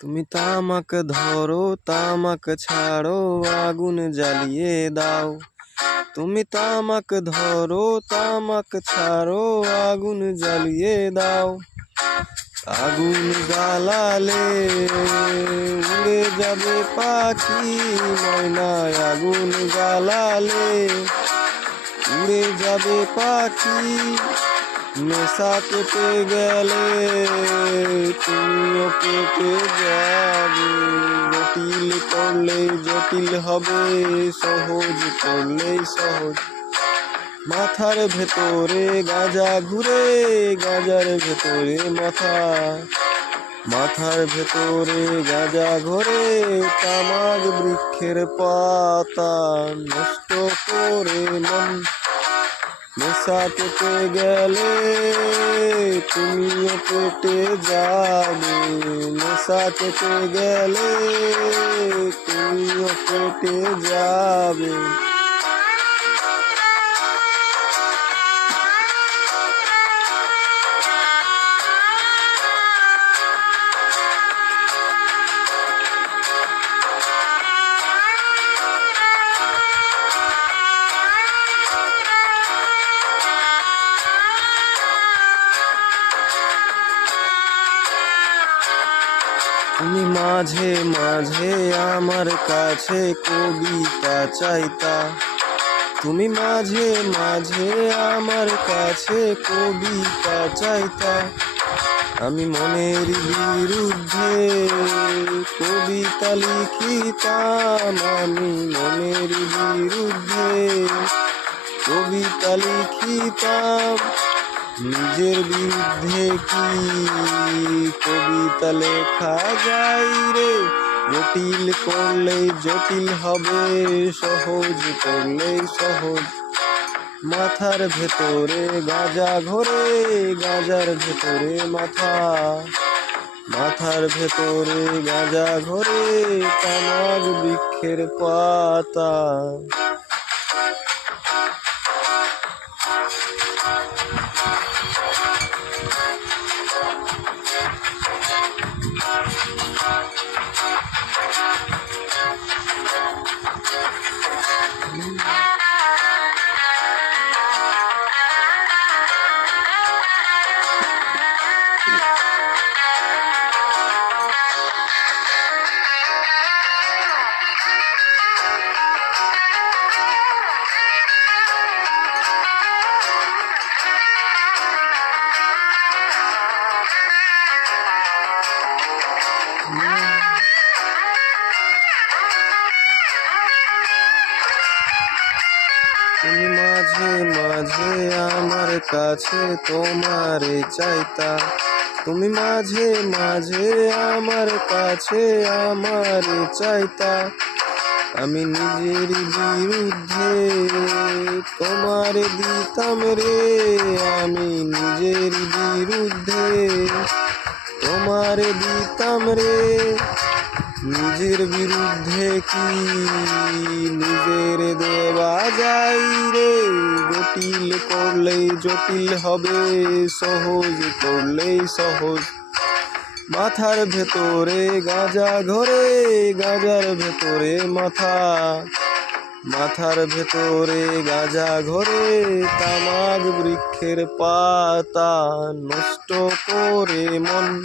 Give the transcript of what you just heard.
তুমি তামাক ধরো তামাক ছাড়ো আগুন জ্বালিয়ে দাও তুমি তামাক ধরো তামাক ছাড়ো আগুন জ্বালিয়ে দাও আগুন জ্বালালে উড়ে যাবে পাখি, ময়নায় আগুন জ্বালালে উড়ে যাবে পাখি, নেশা কেটে গেলে তুমিও কেটে যাবে। জটিল করলেই জটিল হবে, সহজ করলেই সহজ। মাথার ভেতরে গাঁজা ঘুরে, গাঁজার ভেতরে মাথা। মাথার ভেতরে গাঁজা ঘরে, তামাক বৃক্ষের পাতা নষ্ট করে মন। নেশা কেটে গেলে তুমিও পেটে যাবে। নেশা কেটে গেলে তুমিও পেটে যাবে। তুমি মাঝে মাঝে আমার কাছে কবিতা চাইতা। তুমি মাঝে মাঝে আমার কাছে কবিতা চাইতা। আমি মনের বিরুদ্ধে কবিতা লিখিতাম, আমি মনের বিরুদ্ধে কবিতা লিখিতাম। নিজের বিরুদ্ধে কি কবিতা লেখা যায় রে? জটিল করলেই জটিল হবে, সহজ করলেই সহজ। মাথার ভেতরে গাজা ঘরে, গাঁজার ভেতরে মাথা। মাথার ভেতরে গাজা ঘরে তামাক বৃক্ষের পাতা। তুমি মাঝে মাঝে আমার কাছে তোমার চাইতা। তুমি মাঝে মাঝে আমার কাছে আমার চাইতা। আমি নিজের বিরুদ্ধে তোমার দিতাম রে। আমি নিজের বিরুদ্ধে তোমার দিতাম রে। নিজের বিরুদ্ধে কি নিজের দেওয়া যায় রে? জটিল করলেই জটিল হবে, সহজ করলেই সহজ। মাথার ভেতরে গাঁজা ঘরে, গাঁজার ভেতরে মাথা। মাথার ভেতরে গাঁজা ঘরে, তামাক বৃক্ষের পাতা নষ্ট করে মন।